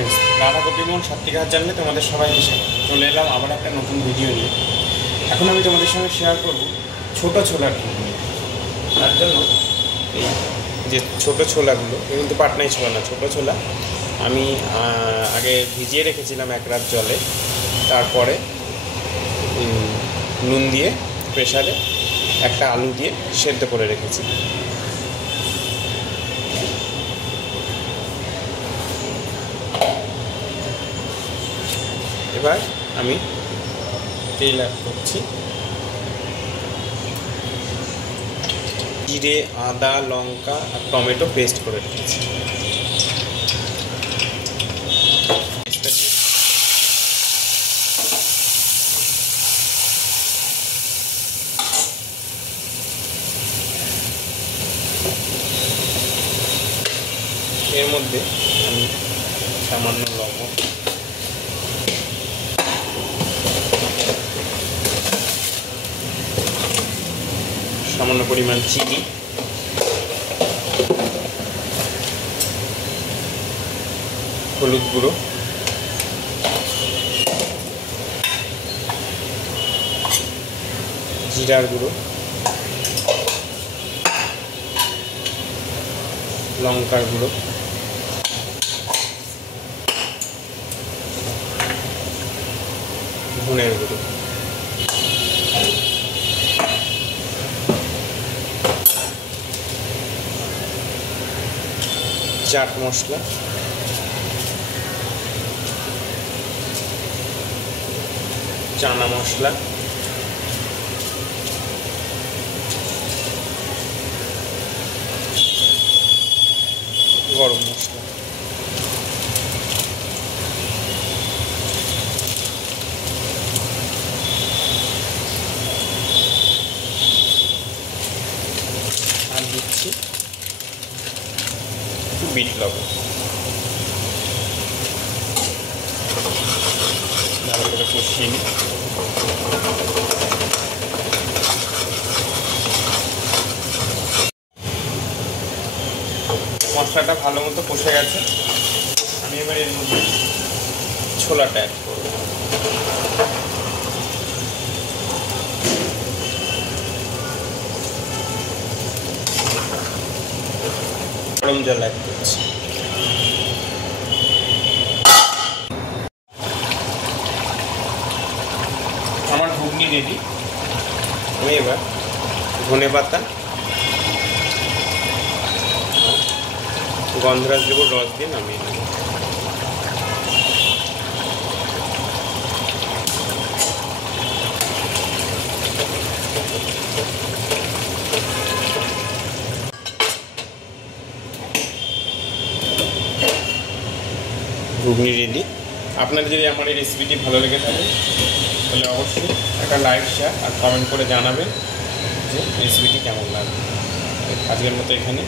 Friends, রাধাগোপী মোহন সাত্বিক হাত জানলে তোমাদের সবাইকে চলে এলাম আবার একটা নতুন ভিডিও নিয়ে। এখন আমি তোমাদের সঙ্গে শেয়ার করব ছোট ছোলার ঘুগনি। তার জন্য এই যে ছোট ছোলাগুলো, কিন্তু পাটনাই ছোলা না, ছোট ছোলা আমি আগে ভিজিয়ে রেখেছিলাম এক রাত জলে। তারপরে নুন দিয়ে প্রেসারে একটা আলু দিয়ে সেদ্ধ করে রেখেছি। এবার আমি তেল অ্যাড করছি। জিরে, আদা, লঙ্কা আর টমেটো পেস্ট করে রেখেছি। এর মধ্যে আমি সামান্য লবণ, সামান্য পরিমাণ চিনি, হলুদ গুঁড়ো, জিরার গুঁড়ো, লঙ্কার গুঁড়ো, ধনের গুঁড়ো, চাট মশলা, চানা মশলা, গরম মশলা। আর দিচ্ছি বিট লবণ। ভালো করে কষিয়ে নিই। মশলাটা ভালো মতো কষে গেছে। আমি এবার এর মধ্যে ছোলাটা অ্যাড করব। গরম জল অ্যাড করছি। আমার ঘুগনি রেডি। আমি এবার ধনেপাতা, গন্ধরাজ লেবুর রস দিয়ে নামিয়ে নেব। ঘুগনি রেডি। আপনার যদি আমার এই রেসিপিটি ভালো লেগে থাকে তাহলে অবশ্যই একটা লাইক, শেয়ার আর কমেন্ট করে জানাবেন যে রেসিপিটি কেমন লাগবে। আজকের মতো এখানে